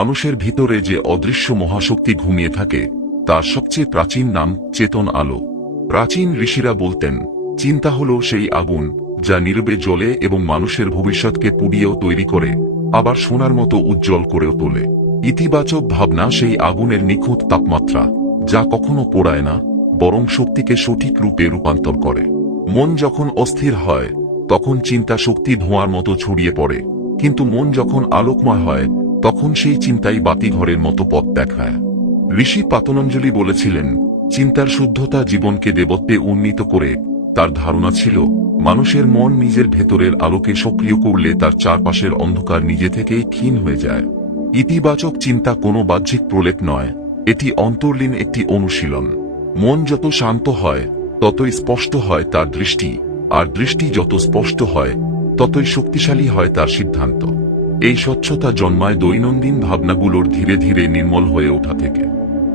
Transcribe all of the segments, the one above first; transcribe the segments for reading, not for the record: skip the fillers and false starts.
মানুষের ভিতরে যে অদৃশ্য মহাশক্তি ঘুমিয়ে থাকে তার সবচেয়ে প্রাচীন নাম চেতন আলো। প্রাচীন ঋষিরা বলতেন, চিন্তা হলো সেই আগুন যা নীরবে জ্বলে এবং মানুষের ভবিষ্যৎকে পুড়িয়েও তৈরি করে, আবার সোনার মতো উজ্জ্বল করেও তোলে। ইতিবাচক ভাবনা সেই আগুনের নিখুঁত তাপমাত্রা, যা কখনো পোড়ায় না, বরং শক্তিকে সঠিক রূপে রূপান্তর করে। মন যখন অস্থির হয় তখন চিন্তা শক্তি ধোঁয়ার মতো ছড়িয়ে পড়ে, কিন্তু মন যখন আলোকময় হয় তখন সেই চিন্তাই বাতিঘরের মতো পথ দেখায়। ঋষি পাতঞ্জলি বলেছিলেন, চিন্তার শুদ্ধতা জীবনকে দেবত্বে উন্নীত করে। তার ধারণা ছিল, মানুষের মন নিজের ভেতরের আলোকে সক্রিয় করলে তার চারপাশের অন্ধকার নিজে থেকেই ক্ষীণ হয়ে যায়। ইতিবাচক চিন্তা কোনো বাহ্যিক প্রলেপ নয়, এটি অন্তর্লীন একটি অনুশীলন। মন যত শান্ত হয় ততই স্পষ্ট হয় তার দৃষ্টি, আর দৃষ্টি যত স্পষ্ট হয় ততই শক্তিশালী হয় তার সিদ্ধান্ত। এই স্বচ্ছতা জন্মায় দৈনন্দিন ভাবনাগুলোর ধীরে ধীরে নির্মল হয়ে ওঠা থেকে।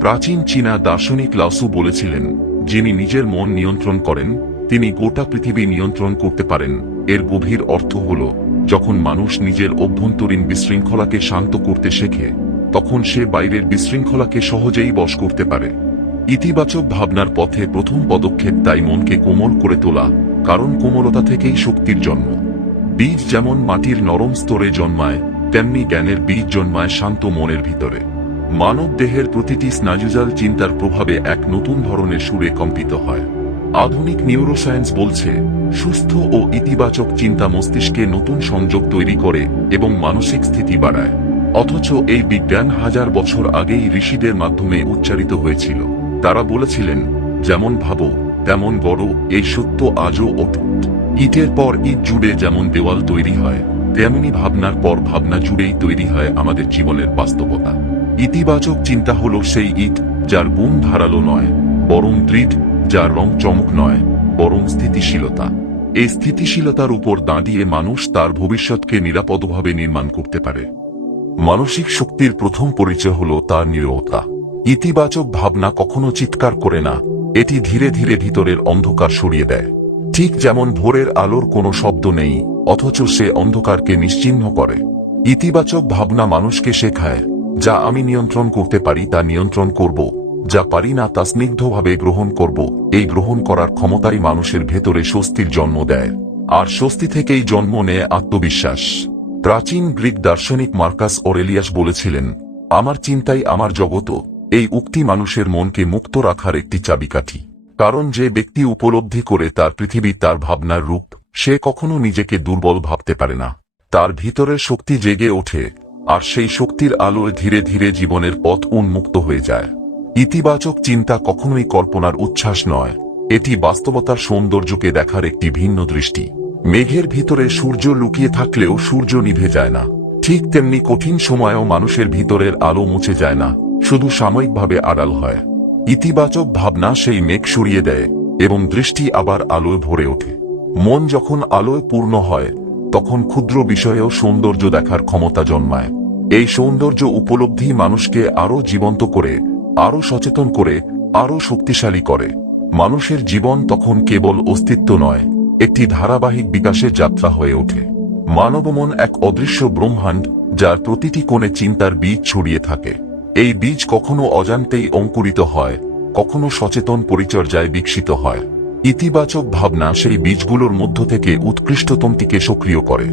প্রাচীন চীনা দার্শনিক লাওসু বলেছিলেন, যিনি নিজের মন নিয়ন্ত্রণ করেন তিনি গোটা পৃথিবী নিয়ন্ত্রণ করতে পারেন। এর গভীর অর্থ হল, যখন মানুষ নিজের অভ্যন্তরীণ বিশৃঙ্খলাকে শান্ত করতে শেখে তখন সে বাইরের বিশৃঙ্খলাকে সহজেই বশ করতে পারে। ইতিবাচক ভাবনার পথে প্রথম পদক্ষেপ তাই মনকে কোমল করে তোলা, কারণ কোমলতা থেকেই শক্তির জন্ম। বীজ যেমন মাটির নরম স্তরে জন্মায়, তেমনি জ্ঞানের বীজ জন্মায় শান্ত মনের ভিতরে। মানব দেহের প্রতিটি স্নায়ুজাল চিন্তার প্রভাবে এক নতুন ধরনের সুরে কম্পিত হয়। আধুনিক নিউরোসায়েন্স বলছে, সুস্থ ও ইতিবাচক চিন্তা মস্তিষ্কে নতুন সংযোগ তৈরি করে এবং মানসিক স্থিতি বাড়ায়। অথচ এই বিজ্ঞান হাজার বছর আগেই ঋষিদের মাধ্যমে উচ্চারিত হয়েছিল। তারা বলেছিলেন, যেমন ভাবো তেমন গড়ো। এই সত্য আজও অটুট। ইটের পর ইট জুড়ে যেমন দেওয়াল তৈরি হয়, তেমনি ভাবনার পর ভাবনা জুড়েই তৈরি হয় আমাদের জীবনের বাস্তবতা। ইতিবাচক চিন্তা হলো সেই ইট যার গুণ ধারালো নয় বরং দৃঢ়, যার রং চমক নয় বরং স্থিতিশীলতা। এই স্থিতিশীলতার উপর দাঁড়িয়ে মানুষ তার ভবিষ্যৎকে নিরাপদভাবে নির্মাণ করতে পারে। মানসিক শক্তির প্রথম পরিচয় হল তার নীরবতা। ইতিবাচক ভাবনা কখনো চিৎকার করে না, এটি ধীরে ধীরে ভিতরের অন্ধকার সরিয়ে দেয়। ঠিক যেমন ভোরের আলোর কোনো শব্দ নেই, অথচ সে অন্ধকারকে নিশ্চিহ্ন করে। ইতিবাচক ভাবনা মানুষকে শেখায়, যা আমি নিয়ন্ত্রণ করতে পারি তা নিয়ন্ত্রণ করব, যা পারি না তা স্নিগ্ধভাবে গ্রহণ করব। এই গ্রহণ করার ক্ষমতাই মানুষের ভেতরে স্বস্তির জন্ম দেয়, আর স্বস্তি থেকেই জন্ম নেয় আত্মবিশ্বাস। প্রাচীন গ্রিক দার্শনিক মার্কাস অরেলিয়াস বলেছিলেন, আমার চিন্তাই আমার জগৎ। এই উক্তি মানুষের মনকে মুক্ত রাখার একটি চাবিকাঠি। কারণ যে ব্যক্তি উপলব্ধি করে তার পৃথিবী তার ভাবনার রূপ, সে কখনো নিজেকে দুর্বল ভাবতে পারে না। তার ভিতরের শক্তি জেগে ওঠে, আর সেই শক্তির আলোয় ধীরে ধীরে জীবনের পথ উন্মুক্ত হয়ে যায়। ইতিবাচক চিন্তা কখনোই কল্পনার উচ্ছ্বাস নয়, এটি বাস্তবতার সৌন্দর্যকে দেখার একটি ভিন্ন দৃষ্টি। মেঘের ভিতরে সূর্য লুকিয়ে থাকলেও সূর্য নিভে যায় না, ঠিক তেমনি কঠিন সময়েও মানুষের ভিতরের আলো মুছে যায় না, শুধু সাময়িকভাবে আড়াল হয়। ইতিবাচক ভাবনা সেই মেঘ সরিয়ে দেয় এবং দৃষ্টি আবার আলোয় ভরে ওঠে। মন যখন আলোয় পূর্ণ হয় তখন ক্ষুদ্র বিষয়েও সৌন্দর্য দেখার ক্ষমতা জন্মায়। এই সৌন্দর্য উপলব্ধি মানুষকে আরও জীবন্ত করে, আরও সচেতন করে, আরও শক্তিশালী করে। মানুষের জীবন তখন কেবল অস্তিত্ব নয়, একটি ধারাবাহিক বিকাশের যাত্রা হয়ে ওঠে। মানবমন এক অদৃশ্য ব্রহ্মাণ্ড, যার প্রতিটি কোণে চিন্তার বীজ ছড়িয়ে থাকে। এই বীজ কখনো অজান্তেই অঙ্কুরিত হয়, কখনো সচেতন পরিচর্যায় বিকশিত হয়। ইতিবাচক ভাবনা সেই বীজগুলোর মধ্য থেকে উৎকৃষ্টতমটিকে সক্রিয় করে।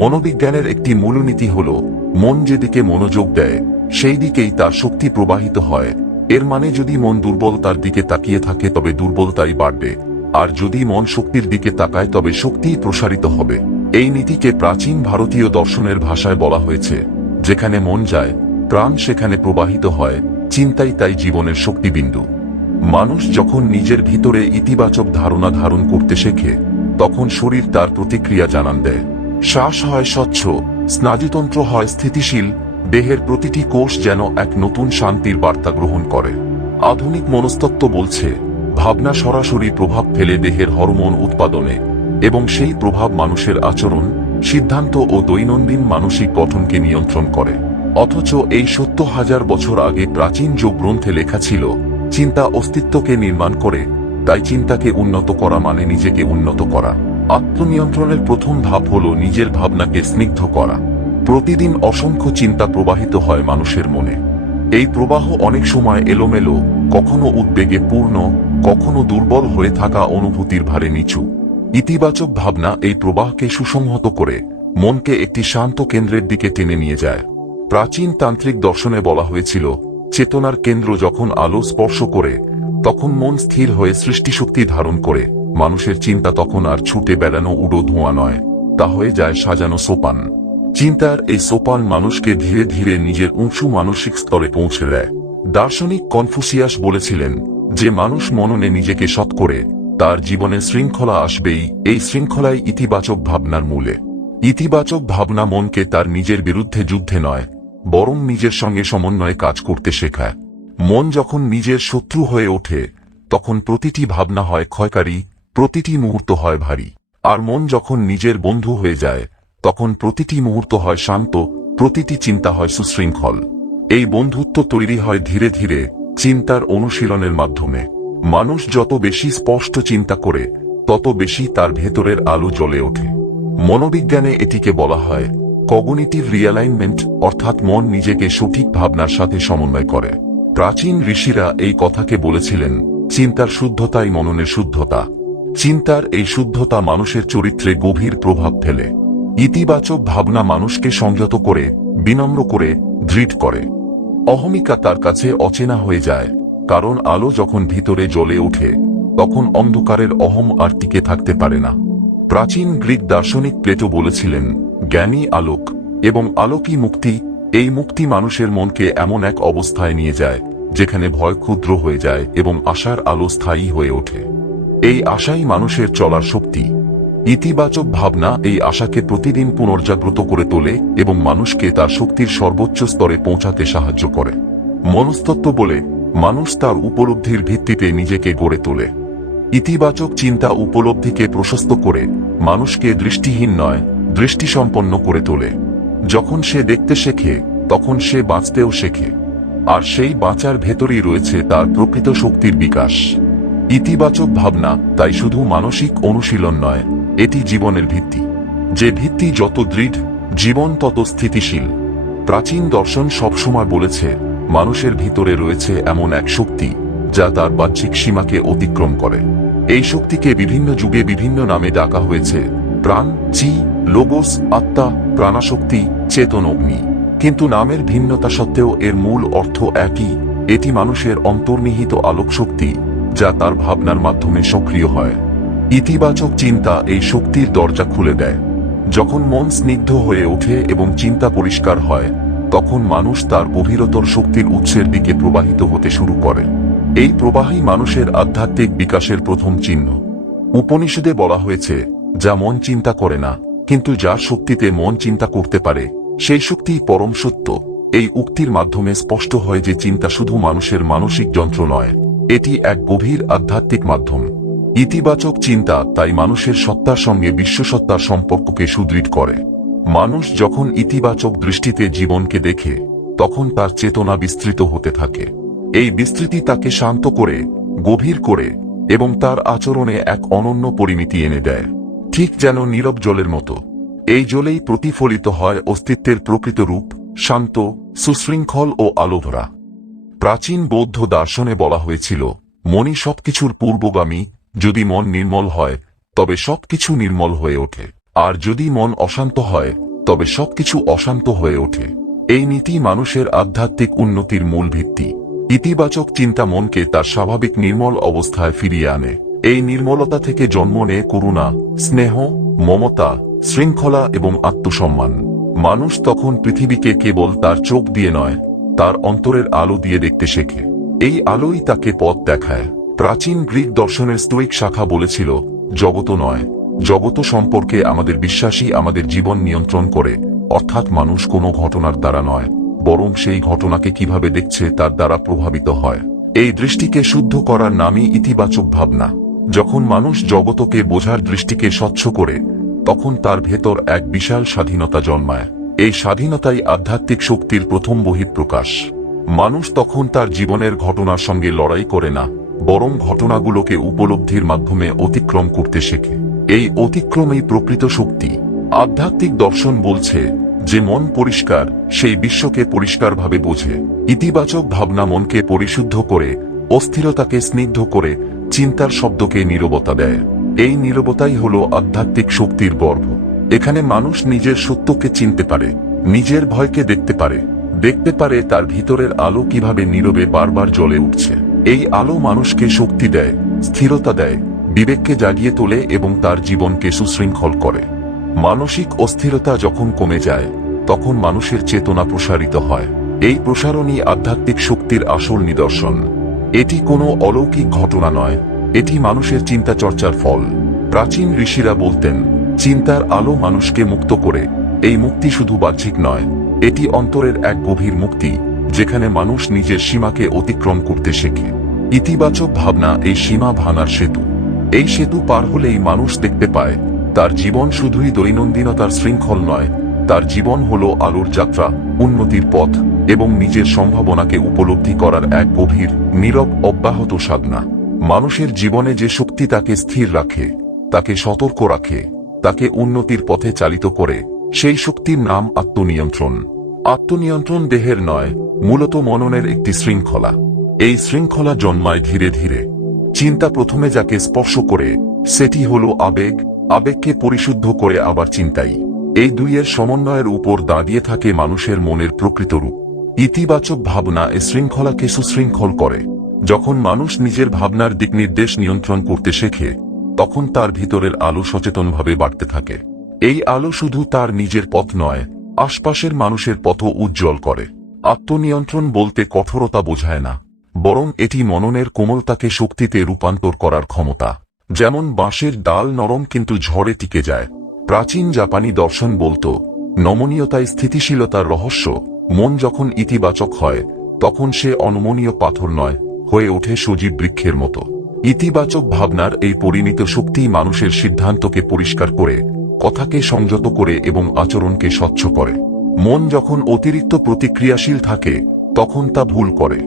মনোবিজ্ঞানের একটি মূলনীতি হল, মন যেদিকে মনোযোগ দেয় সেই দিকেই তার শক্তি প্রবাহিত হয়। এর মানে যদি মন দুর্বলতার দিকে তাকিয়ে থাকে তবে দুর্বলতাই বাড়বে, আর যদি মন শক্তির দিকে তাকায় তবে শক্তিই প্রসারিত হবে। এই নীতিকে প্রাচীন ভারতীয় দর্শনের ভাষায় বলা হয়েছে, যেখানে মন যায় প্রাণ সেখানে প্রবাহিত হয়। চিন্তাই তাই জীবনের শক্তিবিন্দু। মানুষ যখন নিজের ভিতরে ইতিবাচক ধারণা ধারণ করতে শেখে তখন শরীর তার প্রতিক্রিয়া জানান দেয়। শ্বাস হয় স্বচ্ছ, স্নায়ুতন্ত্র হয় স্থিতিশীল, দেহের প্রতিটি কোষ যেন এক নতুন শান্তির বার্তা গ্রহণ করে। আধুনিক মনস্তত্ত্ব বলছে, ভাবনা সরাসরি প্রভাব ফেলে দেহের হরমোন উৎপাদনে, এবং সেই প্রভাব মানুষের আচরণ, সিদ্ধান্ত ও দৈনন্দিন মানসিক গঠনকে নিয়ন্ত্রণ করে। অথচ এই সত্য হাজার বছর আগে প্রাচীন যোগ গ্রন্থে লেখা ছিল, চিন্তা অস্তিত্বকে নির্মাণ করে, তাই চিন্তাকে উন্নত করা মানে নিজেকে উন্নত করা। আত্মনিয়ন্ত্রণের প্রথম ধাপ হল নিজের ভাবনাকে স্নিগ্ধ করা। প্রতিদিন অসংখ্য চিন্তা প্রবাহিত হয় মানুষের মনে। এই প্রবাহ অনেক সময় এলোমেলো, কখনো উদ্বেগে পূর্ণ, কখনো দুর্বল হয়ে থাকা অনুভূতির ভারে নিচু। ইতিবাচক ভাবনা এই প্রবাহকে সুসংহত করে মনকে একটি শান্ত কেন্দ্রের দিকে টেনে নিয়ে যায়। প্রাচীন তান্ত্রিক দর্শনে বলা হয়েছিল, চেতনার কেন্দ্র যখন আলো স্পর্শ করে তখন মন স্থির হয়ে সৃষ্টিশক্তি ধারণ করে। মানুষের চিন্তা তখন আর ছুটে বেড়ানো উড়ো ধোঁয়া নয়, তা হয়ে যায় সাজানো সোপান। চিন্তার এই সোপান মানুষকে ধীরে ধীরে নিজের উঁচু মানসিক স্তরে পৌঁছে দেয়। দার্শনিক কনফুসিয়াস বলেছিলেন, যে মানুষ মননে নিজেকে সৎ করে তার জীবনে শৃঙ্খলা আসবেই। এই শৃঙ্খলাই ইতিবাচক ভাবনার মূলে। ইতিবাচক ভাবনা মনকে তার নিজের বিরুদ্ধে যুদ্ধে নয়, বরং নিজের সঙ্গে সমন্বয়ে কাজ করতে শেখায়। মন যখন নিজের শত্রু হয়ে ওঠে তখন প্রতিটি ভাবনা হয় ক্ষয়কারী, প্রতিটি মুহূর্ত হয় ভারী। আর মন যখন নিজের বন্ধু হয়ে যায় তখন প্রতিটি মুহূর্ত হয় শান্ত, প্রতিটি চিন্তা হয় সুশৃঙ্খল। এই বন্ধুত্ব তৈরি হয় ধীরে ধীরে চিন্তার অনুশীলনের মাধ্যমে। মানুষ যত বেশি স্পষ্ট চিন্তা করে তত বেশি তার ভেতরের আলো জ্বলে ওঠে। মনোবিজ্ঞানে এটিকে বলা হয় কগনিটিভ রিঅ্যালাইনমেন্ট, অর্থাৎ মন নিজেকে সঠিক ভাবনার সাথে সমন্বয় করে। প্রাচীন ঋষিরা এই কথাকে বলেছিলেন, চিন্তার শুদ্ধতাই মননের শুদ্ধতা। চিন্তার এই শুদ্ধতা মানুষের চরিত্রে গভীর প্রভাব ফেলে। ইতিবাচক ভাবনা মানুষকে সংযত করে, বিনম্র করে, দৃঢ় করে। অহমিকা তার কাছে অচেনা হয়ে যায়, কারণ আলো যখন ভিতরে জ্বলে ওঠে তখন অন্ধকারের অহম আর টিকে থাকতে পারে না। প্রাচীন গ্রিক দার্শনিক প্লেটো বলেছিলেন, জ্ঞানই আলোক এবং আলোকই মুক্তি। এই মুক্তি মানুষের মনকে এমন এক অবস্থায় নিয়ে যায় যেখানে ভয় ক্ষুদ্র হয়ে যায় এবং আশার আলো স্থায়ী হয়ে ওঠে। এই আশাই মানুষের চলার শক্তি। ইতিবাচক ভাবনা এই আশাকে প্রতিদিন পুনর্জাগ্রত করে তোলে এবং মানুষকে তার শক্তির সর্বোচ্চ স্তরে পৌঁছাতে সাহায্য করে। মনস্তত্ত্ব বলে, মানুষ তার উপলব্ধির ভিত্তিতে নিজেকে গড়ে তোলে। ইতিবাচক চিন্তা উপলব্ধিকে প্রশস্ত করে মানুষকে দৃষ্টিহীন নয়, দৃষ্টিসম্পন্ন করে তোলে। যখন সে দেখতে শেখে তখন সে বাঁচতেও শেখে, আর সেই বাঁচার ভেতরেই রয়েছে তার প্রকৃত শক্তির বিকাশ। ইতিবাচক ভাবনা তাই শুধু মানসিক অনুশীলন নয়, এটি জীবনের ভিত্তি। যে ভিত্তি যত দৃঢ়, জীবন তত স্থিতিশীল। প্রাচীন দর্শন সবসময় বলেছে, মানুষের ভিতরে রয়েছে এমন এক শক্তি যা তার বাহ্যিক সীমাকে অতিক্রম করে। এই শক্তিকে বিভিন্ন যুগে বিভিন্ন নামে ডাকা হয়েছে, প্রাণ, চি, লোগোস, আত্মা, প্রাণাশক্তি, চেতন অগ্নি। কিন্তু নামের ভিন্নতা সত্ত্বেও এর মূল অর্থ একই, এটি মানুষের অন্তর্নিহিত আলোক শক্তি যা তার ভাবনার মাধ্যমে সক্রিয় হয়। ইতিবাচক চিন্তা এই শক্তির দরজা খুলে দেয়। যখন মন স্নিগ্ধ হয়ে ওঠে এবং চিন্তা পরিষ্কার হয় তখন মানুষ তার গভীরতর শক্তির উৎসের দিকে প্রবাহিত হতে শুরু করে। এই প্রবাহই মানুষের আধ্যাত্মিক বিকাশের প্রথম চিহ্ন। উপনিষদে বলা হয়েছে, যা মন চিন্তা করে না কিন্তু যার শক্তিতে মন চিন্তা করতে পারে সেই শক্তিই পরম সত্য। এই উক্তির মাধ্যমে স্পষ্ট হয় যে চিন্তা শুধু মানুষের মানসিক যন্ত্র নয়, এটি এক গভীর আধ্যাত্মিক মাধ্যম। ইতিবাচক চিন্তা তাই মানুষের সত্তার সঙ্গে বিশ্বসত্তার সম্পর্ককে সুদৃঢ় করে। মানুষ যখন ইতিবাচক দৃষ্টিতে জীবনকে দেখে তখন তার চেতনা বিস্তৃত হতে থাকে। এই বিস্তৃতি তাকে শান্ত করে, গভীর করে এবং তার আচরণে এক অনন্য পরিমিতি এনে দেয়, ঠিক যেন নীরব জলের মতো। এই জলেই প্রতিফলিত হয় অস্তিত্বের প্রকৃত রূপ, শান্ত, সুশৃঙ্খল ও আলোভরা। প্রাচীন বৌদ্ধ দর্শনে বলা হয়েছিল, মনই সবকিছুর পূর্বগামী। যদি মন নির্মল হয় তবে সবকিছু নির্মল হয়ে ওঠে, আর যদি মন অশান্ত হয় তবে সবকিছু অশান্ত হয়ে ওঠে। এই নীতি মানুষের আধ্যাত্মিক উন্নতির মূল ভিত্তি। ইতিবাচক চিন্তা মনকে তার স্বাভাবিক নির্মল অবস্থায় ফিরিয়ে আনে। এই নির্মলতা থেকে জন্ম নেয় করুণা, স্নেহ, মমতা, শৃঙ্খলা এবং আত্মসম্মান। মানুষ তখন পৃথিবীকে কেবল তার চোখ দিয়ে নয়, তার অন্তরের আলো দিয়ে দেখতে শেখে। এই আলোই তাকে পথ দেখায়। প্রাচীন গ্রিক দর্শনের স্টোইক শাখা বলেছিল, জগত নয়, জগত সম্পর্কে আমাদের বিশ্বাসই আমাদের জীবন নিয়ন্ত্রণ করে। অর্থাৎ মানুষ কোনো ঘটনার দ্বারা নয়, বরং সেই ঘটনাকে কিভাবে দেখছে তার দ্বারা প্রভাবিত হয়। এই দৃষ্টিকে শুদ্ধ করার নামই ইতিবাচক ভাবনা। যখন মানুষ জগতকে বোঝার দৃষ্টিকে স্বচ্ছ করে তখন তার ভেতর এক বিশাল স্বাধীনতা জন্মায়। এই স্বাধীনতাই আধ্যাত্মিক শক্তির প্রথম বহিঃপ্রকাশ। মানুষ তখন তার জীবনের ঘটনার সঙ্গে লড়াই করে না, বরং ঘটনাগুলোকে উপলব্ধির মাধ্যমে অতিক্রম করতে শেখে। এই অতিক্রমেই প্রকৃত শক্তি। আধ্যাত্মিক দর্শন বলছে, যে মন পরিষ্কার সেই বিশ্বকে পরিষ্কারভাবে বোঝে। ইতিবাচক ভাবনা মনকে পরিশুদ্ধ করে, অস্থিরতাকে স্নিগ্ধ করে, চিন্তার শব্দকে নীরবতা দেয়। এই নীরবতাই হল আধ্যাত্মিক শক্তির গর্ভ। এখানে মানুষ নিজের সত্যকে চিনতে পারে, নিজের ভয়কে দেখতে পারে তার ভিতরের আলো কিভাবে নীরবে বারবার জ্বলে উঠছে। এই আলো মানুষকে শক্তি দেয়, স্থিরতা দেয়, বিবেককে জাগিয়ে তোলে এবং তার জীবনকে সুশৃঙ্খল করে। মানসিক অস্থিরতা যখন কমে যায় তখন মানুষের চেতনা প্রসারিত হয়। এই প্রসারণই আধ্যাত্মিক শক্তির আসল নিদর্শন। এটি কোনো অলৌকিক ঘটনা নয়, এটি মানুষের চিন্তা চর্চার ফল। প্রাচীন ঋষিরা বলতেন, চিন্তার আলো মানুষকে মুক্ত করে। এই মুক্তি শুধু বাহ্যিক নয়, এটি অন্তরের এক গভীর মুক্তি, যেখানে মানুষ নিজের সীমাকে অতিক্রম করতে শেখে। ইতিবাচক ভাবনা এই সীমা ভাঙার সেতু। এই সেতু পার হলেই মানুষ দেখতে পায় তার জীবন শুধুই দৈনন্দিনতার শৃঙ্খল নয়, তার জীবন হলো আলোর যাত্রা, উন্নতির পথ এবং নিজের সম্ভাবনাকে উপলব্ধি করার এক গভীর, নীরব, অব্যাহত সাধনা। মানুষের জীবনে যে শক্তি তাকে স্থির রাখে, তাকে সতর্ক রাখে, তাকে উন্নতির পথে চালিত করে, সেই শক্তির নাম আত্মনিয়ন্ত্রণ। আত্মনিয়ন্ত্রণ দেহের নয়, মূলত মননের একটি শৃঙ্খলা। এই শৃঙ্খলা জন্মায় ধীরে ধীরে। চিন্তা প্রথমে যাকে স্পর্শ করে সেটি হলো আবেগ, আবেগকে পরিশুদ্ধ করে আবার চিন্তাই। এই দুইয়ের সমন্বয়ের উপর দাঁড়িয়ে থাকে মানুষের মনের প্রকৃত রূপ। ইতিবাচক ভাবনা এ শৃঙ্খলাকে সুশৃঙ্খল করে। যখন মানুষ নিজের ভাবনার দিকনির্দেশ নিয়ন্ত্রণ করতে শেখে তখন তার ভিতরের আলো সচেতনভাবে বাড়তে থাকে। এই আলো শুধু তার নিজের পথ নয়, আশপাশের মানুষের পথও উজ্জ্বল করে। আত্মনিয়ন্ত্রণ বলতে কঠোরতা বোঝায় না, বরং এটি মননের কোমলতাকে শক্তিতে রূপান্তর করার ক্ষমতা। যেমন বাঁশের ডাল নরম কিন্তু ঝড়ে টিকে যায়। প্রাচীন জাপানি দর্শন বলতো, নমনীয়তায় স্থিতিশীলতার রহস্য। মন যখন ইতিবাচক হয় তখন সে অনমনীয় পাথর নয়, হয়ে ওঠে সজীব বৃক্ষের মতো। ইতিবাচক ভাবনার এই পরিণত শক্তি মানুষের সিদ্ধান্তকে পরিষ্কার করে, কথাকে সংযত করে এবং আচরণকে স্বচ্ছ করে। মন যখন অতিরিক্ত প্রতিক্রিয়াশীল থাকে তখন তা ভুল করে,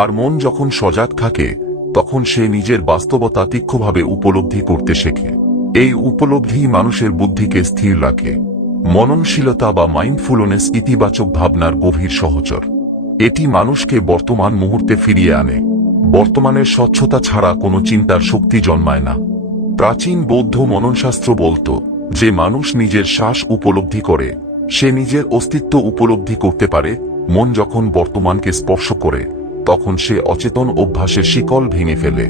আর মন যখন সজাগ থাকে তখন সে নিজের বাস্তবতা তীক্ষ্ণভাবে উপলব্ধি করতে শেখে। এই উপলব্ধি মানুষের বুদ্ধিকে স্থির রাখে। মননশীলতা বা মাইন্ডফুলনেস ইতিবাচক ভাবনার গভীর সহচর। এটি মানুষকে বর্তমান মুহূর্তে ফিরিয়ে আনে। বর্তমানের স্বচ্ছতা ছাড়া কোনো চিন্তার শক্তি জন্মায় না। প্রাচীন বৌদ্ধ মননশাস্ত্র বলতো, যে মানুষ নিজের শ্বাস উপলব্ধি করে সে নিজের অস্তিত্ব উপলব্ধি করতে পারে। মন যখন বর্তমানকে স্পর্শ করে তখন সে অচেতন অভ্যাসের শিকল ভেঙে ফেলে।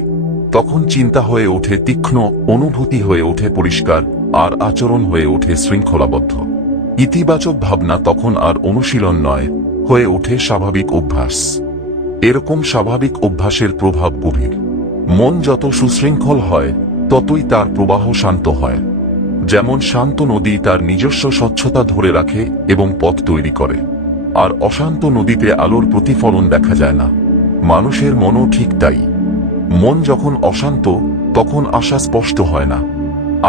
তখন চিন্তা হয়ে ওঠে তীক্ষ্ণ, অনুভূতি হয়ে ওঠে পরিষ্কার, আর আচরণ হয়ে ওঠে শৃঙ্খলাবদ্ধ। ইতিবাচক ভাবনা তখন আর অনুশীলন নয়, হয়ে ওঠে স্বাভাবিক অভ্যাস। এরকম স্বাভাবিক অভ্যাসের প্রভাব গভীর। মন যত সুশৃঙ্খল হয় ততই তার প্রবাহ শান্ত হয়। যেমন শান্ত নদী তার নিজস্ব স্বচ্ছতা ধরে রাখে এবং পথ তৈরি করে, আর অশান্ত নদীতে আলোর প্রতিফলন দেখা যায় না। মানুষের মনও ঠিক তাই। মন যখন অশান্ত তখন আশা স্পষ্ট হয় না,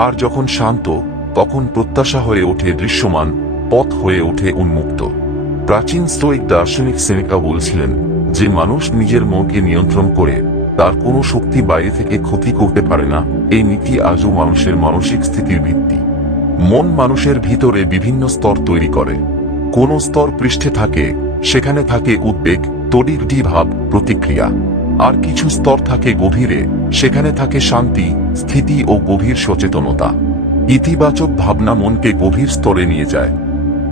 আর যখন শান্ত তখন প্রত্যাশা হয়ে ওঠে দৃশ্যমান, পথ হয়ে ওঠে উন্মুক্ত। প্রাচীন স্টোইক দার্শনিক সেনেকা বলছিলেন, যে মানুষ নিজের মনকে নিয়ন্ত্রণ করে তার কোনো শক্তি বাইরে থেকে ক্ষতি করতে পারে না। এই নীতি আজও মানুষের মানসিক স্থিতির ভিত্তি। মন মানুষের ভিতরে বিভিন্ন স্তর তৈরি করে। কোন স্তর পৃষ্ঠে থাকে, সেখানে থাকে উদ্বেগ, তড়িঘড়ি ভাব, প্রতিক্রিয়া। আর কিছু স্তর থাকে গভীরে, সেখানে থাকে শান্তি, স্থিতি ও গভীর সচেতনতা। ইতিবাচক ভাবনা মনকে গভীর স্তরে নিয়ে যায়।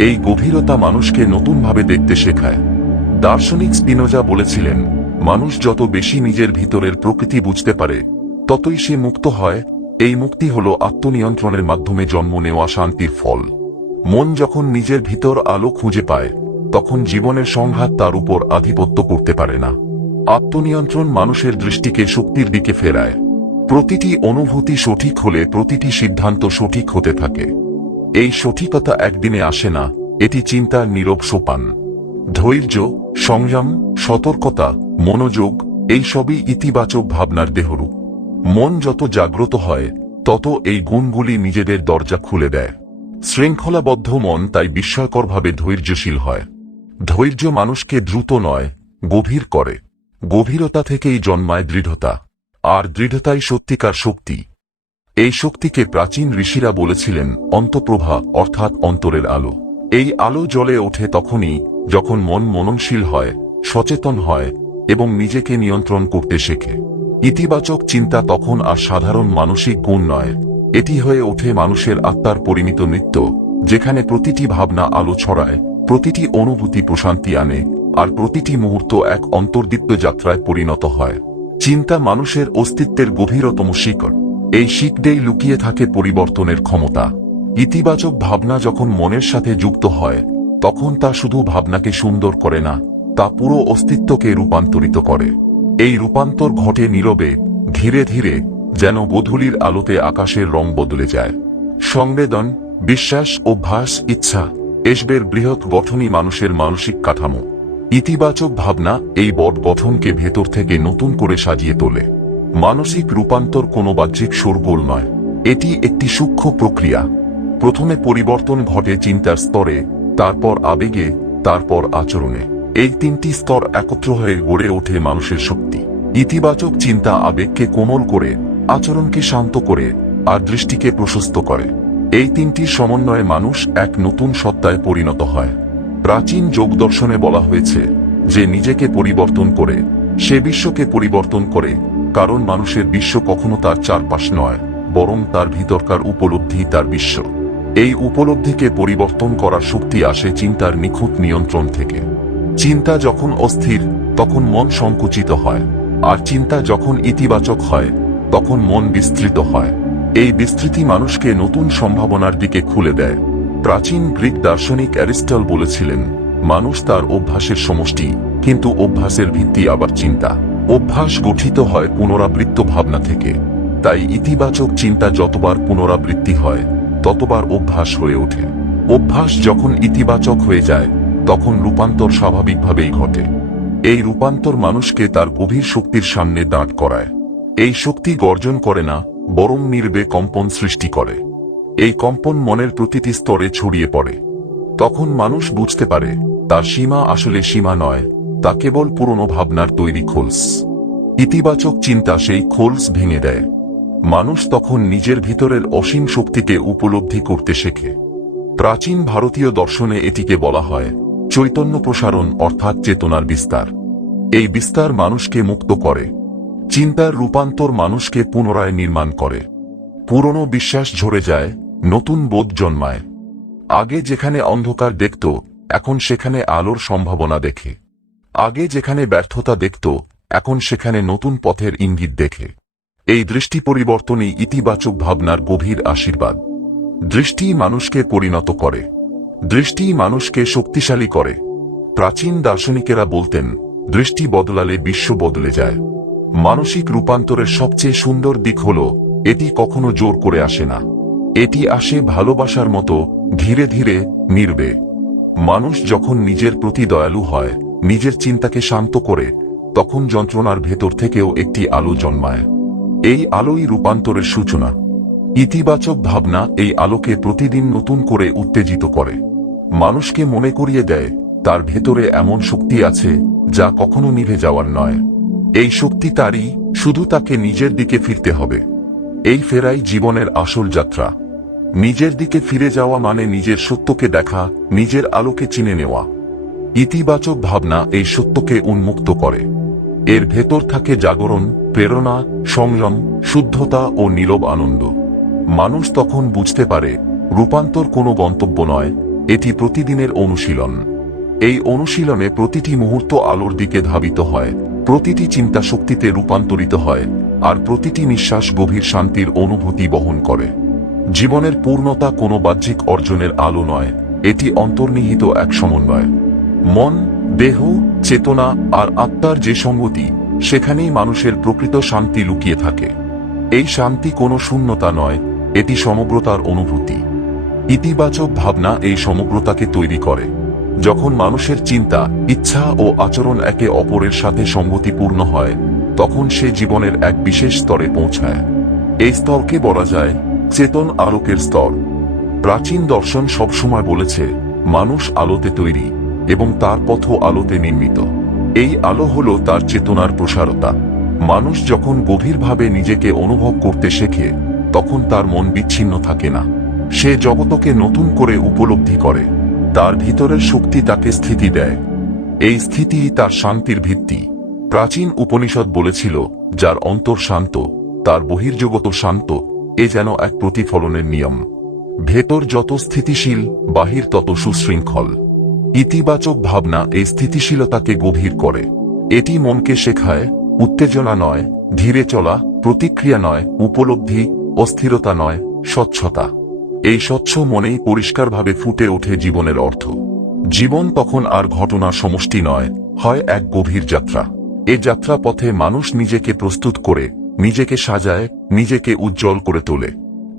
এই গভীরতা মানুষকে নতুনভাবে দেখতে শেখায়। দার্শনিক স্পিনোজা বলেছিলেন, মানুষ যত বেশি নিজের ভিতরের প্রকৃতি বুঝতে পারে ততই সে মুক্ত হয়। এই মুক্তি হল আত্মনিয়ন্ত্রণের মাধ্যমে জন্ম নেওয়া শান্তির ফল। মন যখন নিজের ভিতর আলো খুঁজে পায় তখন জীবনের সংঘাত তার উপর আধিপত্য করতে পারে না। আত্মনিয়ন্ত্রণ মানুষের দৃষ্টিকে শক্তির দিকে ফেরায়। প্রতিটি অনুভূতি সঠিক হলে প্রতিটি সিদ্ধান্ত সঠিক হতে থাকে। এই সঠিকতা একদিনে আসে না, এটি চিন্তার নীরব সোপান। ধৈর্য, সংযম, সতর্কতা, মনোযোগ, এই সবই ইতিবাচক ভাবনার দেহরূপ। মন যত জাগ্রত হয় তত এই গুণগুলি নিজেদের দরজা খুলে দেয়। শৃঙ্খলাবদ্ধ মন তাই বিস্ময়করভাবে ধৈর্যশীল হয়। ধৈর্য মানুষকে দ্রুত নয়, গভীর করে। গভীরতা থেকেই জন্মায় দৃঢ়তা, আর দৃঢ়তাই সত্যিকার শক্তি। এই শক্তিকে প্রাচীন ঋষিরা বলেছিলেন অন্তঃপ্রভা, অর্থাৎ অন্তরের আলো। এই আলো জ্বলে ওঠে তখনই যখন মন মননশীল হয়, সচেতন হয় এবং নিজেকে নিয়ন্ত্রণ করতে শেখে। ইতিবাচক চিন্তা তখন আর সাধারণ মানসিক গুণ নয়, এটি হয়ে ওঠে মানুষের আত্মার পরিমিত নৃত্য, যেখানে প্রতিটি ভাবনা আলো ছড়ায়, প্রতিটি অনুভূতি প্রশান্তি আনে, আর প্রতিটি মুহূর্ত এক অন্তর্দীপ্ত যাত্রায় পরিণত হয়। চিন্তা মানুষের অস্তিত্বের গভীরতম শিকড়। এই শিকড়েই লুকিয়ে থাকে পরিবর্তনের ক্ষমতা। ইতিবাচক ভাবনা যখন মনের সাথে যুক্ত হয়, তখন তা শুধু ভাবনাকে সুন্দর করে না, তা পুরো অস্তিত্বকে রূপান্তরিত করে। এই রূপান্তর ঘটে নীরবে, ধীরে ধীরে, যেন গোধূলির আলোতে আকাশের রং বদলে যায়। সংবেদন, বিশ্বাস, অভ্যাস, ইচ্ছা, এসবের বৃহৎ গঠনই মানুষের মানসিক কাঠামো। ইতিবাচক ভাবনা এই বট গঠনকে ভেতর থেকে নতুন করে সাজিয়ে তোলে। মানসিক রূপান্তর কোনো বাহ্যিক শোরগোল নয়, এটি একটি সূক্ষ্ম প্রক্রিয়া। প্রথমে পরিবর্তন ঘটে চিন্তার স্তরে, তারপর আবেগে, তারপর আচরণে। এই তিনটি স্তর একত্র হয়ে গড়ে ওঠে মানুষের শক্তি। ইতিবাচক চিন্তা আবেগকে কোমল করে, আচরণকে শান্ত করে, আর দৃষ্টিকে প্রশস্ত করে। এই তিনটির সমন্বয়ে মানুষ এক নতুন সত্তায় পরিণত হয়। প্রাচীন যোগ দর্শনে বলা হয়েছে যে নিজেকে পরিবর্তন করে সে বিশ্বকে পরিবর্তন করে, কারণ মানুষের বিশ্ব কখনো তার চারপাশ নয়, বরং তার ভিতরকার উপলব্ধি তার বিশ্ব। এই উপলব্ধিকে পরিবর্তন করার শক্তি আসে চিন্তার নিখুঁত নিয়ন্ত্রণ থেকে। চিন্তা যখন অস্থির, তখন মন সংকুচিত হয়, আর চিন্তা যখন ইতিবাচক হয়, তখন মন বিস্তৃত হয়। এই বিস্তৃতি মানুষকে নতুন সম্ভাবনার দিকে খুলে দেয়। প্রাচীন গ্রিক দার্শনিক অ্যারিস্টটল বলেছিলেন, মানুষ তার অভ্যাসের সমষ্টি, কিন্তু অভ্যাসের ভিত্তি আবার চিন্তা। অভ্যাস গঠিত হয় পুনরাবৃত্ত ভাবনা থেকে। তাই ইতিবাচক চিন্তা যতবার পুনরাবৃত্তি হয়, ততবার অভ্যাস হয়ে ওঠে। অভ্যাস যখন ইতিবাচক হয়ে যায়, তখন রূপান্তর স্বাভাবিকভাবেই ঘটে। এই রূপান্তর মানুষকে তার গভীর শক্তির সামনে দাঁড় করায়। এই শক্তি গর্জন করে না, বরং নীরবে কম্পন সৃষ্টি করে। এই কম্পন মনের প্রতিটি স্তরে ছড়িয়ে পড়ে। তখন মানুষ বুঝতে পারে তার সীমা আসলে সীমা নয়, তা কেবল পুরনো ভাবনার তৈরি খোলস। ইতিবাচক চিন্তা সেই খোলস ভেঙে দেয়। মানুষ তখন নিজের ভিতরের অসীম শক্তিকে উপলব্ধি করতে শেখে। প্রাচীন ভারতীয় দর্শনে এটিকে বলা হয় চৈতন্য প্রসারণ, অর্থাৎ চেতনার বিস্তার। এই বিস্তার মানুষকে মুক্ত করে। চিন্তার রূপান্তর মানুষকে পুনরায় নির্মাণ করে। পুরনো বিশ্বাস ঝরে যায়, নতুন বোধ জন্মায়। আগে যেখানে অন্ধকার দেখত, এখন সেখানে আলোর সম্ভাবনা দেখে। আগে যেখানে ব্যর্থতা দেখত, এখন সেখানে নতুন পথের ইঙ্গিত দেখে। এই দৃষ্টি পরিবর্তনই ইতিবাচক ভাবনার গভীর আশীর্বাদ। দৃষ্টি মানুষকে পরিণত করে। দৃষ্টি মানুষকে শক্তিশালী করে। প্রাচীন দার্শনিকেরা বলতেন, দৃষ্টি বদলালে বিশ্ব বদলে যায়। মানসিক রূপান্তরের সবচেয়ে সুন্দর দিক হল এটি কখনো জোর করে আসে না। এটি আসে ভালোবাসার মতো, ধীরে ধীরে, নীরবে। মানুষ যখন নিজের প্রতি দয়ালু হয়, নিজের চিন্তাকে শান্ত করে, তখন যন্ত্রণার ভেতর থেকেও একটি আলো জন্মায়। এই আলোই রূপান্তরের সূচনা। ইতিবাচক ভাবনা এই আলোকে প্রতিদিন নতুন করে উত্তেজিত করে। মানুষকে মনে করিয়ে দেয় তার ভেতরে এমন শক্তি আছে যা কখনো নিভে যাওয়ার নয়। এই শক্তি তারই, শুধু তাকে নিজের দিকে ফিরতে হবে। এই ফেরাই জীবনের আসল যাত্রা। নিজের দিকে ফিরে যাওয়া মানে নিজের সত্যকে দেখা, নিজের আলোকে চিনে নেওয়া। ইতিবাচক ভাবনা এই সত্যকে উন্মুক্ত করে। এর ভেতর থাকে জাগরণ, প্রেরণা, সংযম, শুদ্ধতা ও নীরব আনন্দ। মানুষ তখন বুঝতে পারে রূপান্তর কোনো গন্তব্য নয়, এটি প্রতিদিনের অনুশীলন। এই অনুশীলনে প্রতিটি মুহূর্ত আলোর দিকে ধাবিত হয়, প্রতিটি চিন্তা শক্তিতে রূপান্তরিত হয়, আর প্রতিটি নিঃশ্বাস গভীর শান্তির অনুভূতি বহন করে। জীবনের পূর্ণতা কোনো বাহ্যিক অর্জনের আলো নয়, এটি অন্তর্নিহিত এক সমন্বয়। মন, দেহ, চেতনা আর আত্মার যে সংগতি, সেখানেই মানুষের প্রকৃত শান্তি লুকিয়ে থাকে। এই শান্তি কোনো শূন্যতা নয়, এটি সমগ্রতার অনুভূতি। ইতিবাচক ভাবনা এই সমগ্রতাকে তৈরি করে। যখন মানুষের চিন্তা, ইচ্ছা ও আচরণ একে অপরের সাথে সঙ্গতিপূর্ণ হয়, তখন সে জীবনের এক বিশেষ স্তরে পৌঁছায়। এই স্তরকে বলা যায় চেতন আলোকের স্তর। প্রাচীন দর্শন সবসময় বলেছে মানুষ আলোতে তৈরি এবং তার পথও আলোতে নির্মিত। এই আলো হল তার চেতনার প্রসারতা। মানুষ যখন গভীরভাবে নিজেকে অনুভব করতে শেখে, তখন তার মন বিচ্ছিন্ন থাকে না। সে জগতকে নতুন করে উপলব্ধি করে। তার ভিতরের শক্তি তাকে স্থিতি দেয়। এই স্থিতিই তার শান্তির ভিত্তি। প্রাচীন উপনিষদ বলেছিল, যার অন্তর শান্ত, তার বহির্জগত শান্ত। এ যেন এক প্রতিফলনের নিয়ম। ভেতর যত স্থিতিশীল, বাহির তত সুশৃঙ্খল। ইতিবাচক ভাবনা এই স্থিতিশীলতাকে গভীর করে। এটি মনকে শেখায়, উত্তেজনা নয়, ধীরে চলা, প্রতিক্রিয়া নয়, উপলব্ধি, অস্থিরতা নয়, স্বচ্ছতা। এই স্বচ্ছ মনেই পরিষ্কারভাবে ফুটে ওঠে জীবনের অর্থ। জীবন তখন আর ঘটনার সমষ্টি নয়, হয় এক গভীর যাত্রা। এ যাত্রা পথে মানুষ নিজেকে প্রস্তুত করে, নিজেকে সাজায়, নিজেকে উজ্জ্বল করে তোলে।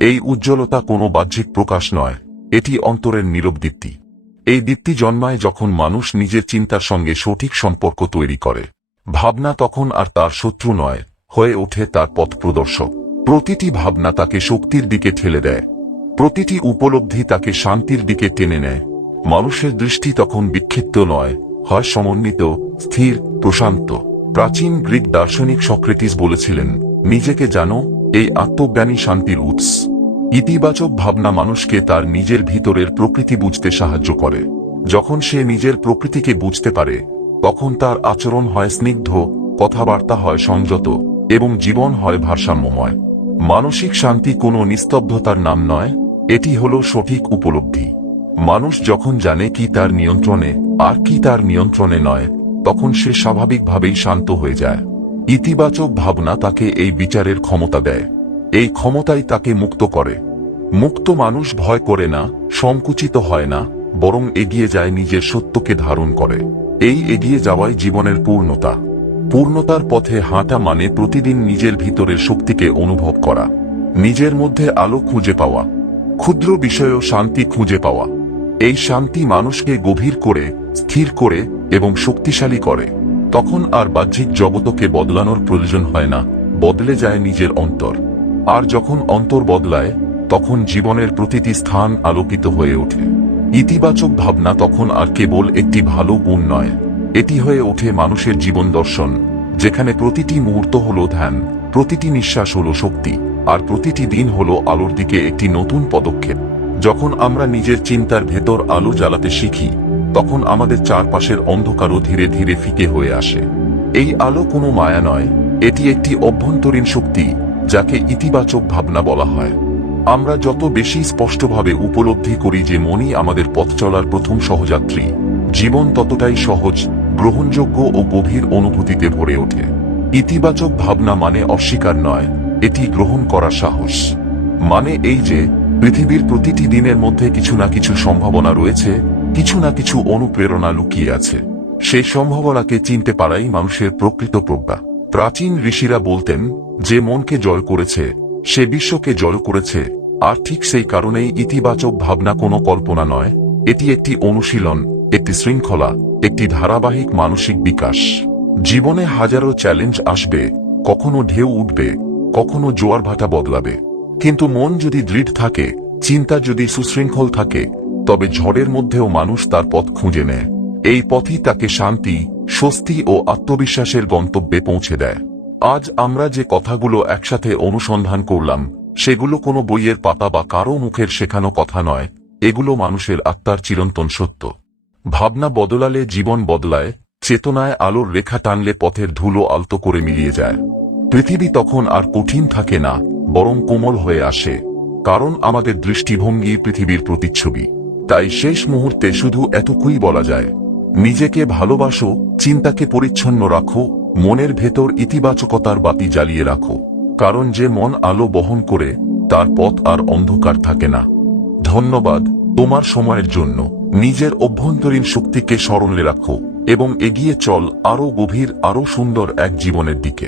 এই উজ্জ্বলতা কোনো বাহ্যিক প্রকাশ নয়, এটি অন্তরের নীরব দীপ্তি। এই দীপ্তি জন্মায় যখন মানুষ নিজের চিন্তার সঙ্গে সঠিক সম্পর্ক তৈরি করে। ভাবনা তখন আর তার শত্রু নয়, হয়ে ওঠে তার পথ প্রদর্শক। প্রতিটি ভাবনা তাকে শক্তির দিকে ঠেলে দেয়, প্রতিটি উপলব্ধি তাকে শান্তির দিকে টেনে নেয়। মানুষের দৃষ্টি তখন বিক্ষিপ্ত নয়, হয় সমন্বিত, স্থির, প্রশান্ত। প্রাচীন গ্রিক দার্শনিক সক্রেটিস বলেছিলেন, নিজেকে জানো, এই আত্মজ্ঞানী শান্তির উৎস। ইতিবাচক ভাবনা মানুষকে তার নিজের ভিতরের প্রকৃতি বুঝতে সাহায্য করে। যখন সে নিজের প্রকৃতিকে বুঝতে পারে, তখন তার আচরণ হয় স্নিগ্ধ, কথাবার্তা হয় সংযত, এবং জীবন হয় ভারসাম্যময়। মানসিক শান্তি কোনো নিস্তব্ধতার নাম নয়, এটি হলো সঠিক উপলব্ধি। মানুষ যখন জানে কি তার নিয়ন্ত্রণে আর কি তার নিয়ন্ত্রণে নয়, তখন সে স্বাভাবিকভাবেই শান্ত হয়ে যায়। ইতিবাচক ভাবনা তাকে এই বিচারের ক্ষমতা দেয়। এই ক্ষমতাই তাকে মুক্ত করে। মুক্ত মানুষ ভয় করে না, সংকুচিত হয় না, বরং এগিয়ে যায়, নিজের সত্যকে ধারণ করে। এই এগিয়ে যাওয়াই জীবনের পূর্ণতা। পূর্ণতার পথে হাঁটা মানে প্রতিদিন নিজের ভিতরের শক্তিকে অনুভব করা, নিজের মধ্যে আলো খুঁজে পাওয়া, ক্ষুদ্র বিষয়েও শান্তি খুঁজে পাওয়া। এই শান্তি মানুষকে গভীর করে, স্থির করে এবং শক্তিশালী করে। তখন আর বাহ্যিক জগতকে বদলানোর প্রয়োজন হয় না, বদলে যায় নিজের অন্তর। আর যখন অন্তর বদলায়, তখন জীবনের প্রতিটি স্থান আলোকিত হয়ে ওঠে। ইতিবাচক ভাবনা তখন আর কেবল একটি ভালো গুণ নয়, এটি হয়ে ওঠে মানুষের জীবন দর্শন, যেখানে প্রতিটি মুহূর্ত হলো ধ্যান, প্রতিটি নিঃশ্বাস হলো শক্তি, আর প্রতিটি দিন হলো আলোর দিকে একটি নতুন পদক্ষেপ। যখন আমরা নিজের চিন্তার ভেতর আলো জ্বালাতে শিখি, তখন আমাদের চারপাশের অন্ধকারও ধীরে ধীরে ফিকে হয়ে আসে। এই আলো কোনো মায়া নয়, এটি একটি অভ্যন্তরীণ শক্তি, যাকে ইতিবাচক ভাবনা বলা হয়। আমরা যত বেশি স্পষ্টভাবে উপলব্ধি করি যে মনই আমাদের পথ চলার প্রথম সহযাত্রী, জীবন ততটাই সহজ, গ্রহণযোগ্য ও গভীর অনুভূতিতে ভরে ওঠে। ইতিবাচক ভাবনা মানে অস্বীকার নয়, এটি গ্রহণ করার সাহস। মানে এই যে পৃথিবীর প্রতিটি দিনের মধ্যে কিছু না কিছু সম্ভাবনা রয়েছে, কিছু না কিছু অনুপ্রেরণা লুকিয়ে আছে। সেই সম্ভাবনাকে চিনতে পারাই মানুষের প্রকৃত প্রজ্ঞা। প্রাচীন ঋষিরা বলতেন, যে মনকে জয় করেছে সে বিশ্বকে জয় করেছে। আর ঠিক সেই কারণেই ইতিবাচক ভাবনা কোনো কল্পনা নয়, এটি একটি অনুশীলন, একটি শৃঙ্খলা, একটি ধারাবাহিক মানসিক বিকাশ। জীবনে হাজারো চ্যালেঞ্জ আসবে, কখনো ঢেউ উঠবে, কখনো জোয়ার ভাটা বদলাবে। কিন্তু মন যদি দৃঢ় থাকে, চিন্তা যদি সুশৃঙ্খল থাকে, তবে ঝড়ের মধ্যেও মানুষ তার পথ খুঁজে নেয়। এই পথই তাকে শান্তি, স্বস্তি ও আত্মবিশ্বাসের গন্তব্যে পৌঁছে দেয়। আজ আমরা যে কথাগুলো একসাথে অনুসন্ধান করলাম, সেগুলো কোনো বইয়ের পাতা বা কারো মুখের শেখানো কথা নয়, এগুলো মানুষের আত্মার চিরন্তন সত্য। ভাবনা বদলালে জীবন বদলায়, চেতনায় আলোর রেখা টানলে পথের ধুলো আলতো করে মিলিয়ে যায়। পৃথিবী তখন আর কঠিন থাকে না, বরং কোমল হয়ে আসে, কারণ আমাদের দৃষ্টিভঙ্গি পৃথিবীর প্রতিচ্ছবি। তাই শেষ মুহূর্তে শুধু এতটুকুই বলা যায়, নিজেকে ভালোবাসো, চিন্তাকে পরিচ্ছন্ন রাখো, মনের ভেতর ইতিবাচকতার বাতি জ্বালিয়ে রাখো। কারণ যে মন আলো বহন করে, তার পথ আর অন্ধকার থাকে না। ধন্যবাদ তোমার সময়ের জন্য। নিজের অভ্যন্তরীণ শক্তিকে স্মরণে রাখো এবং এগিয়ে চল আরো গভীর, আরো সুন্দর এক জীবনের দিকে।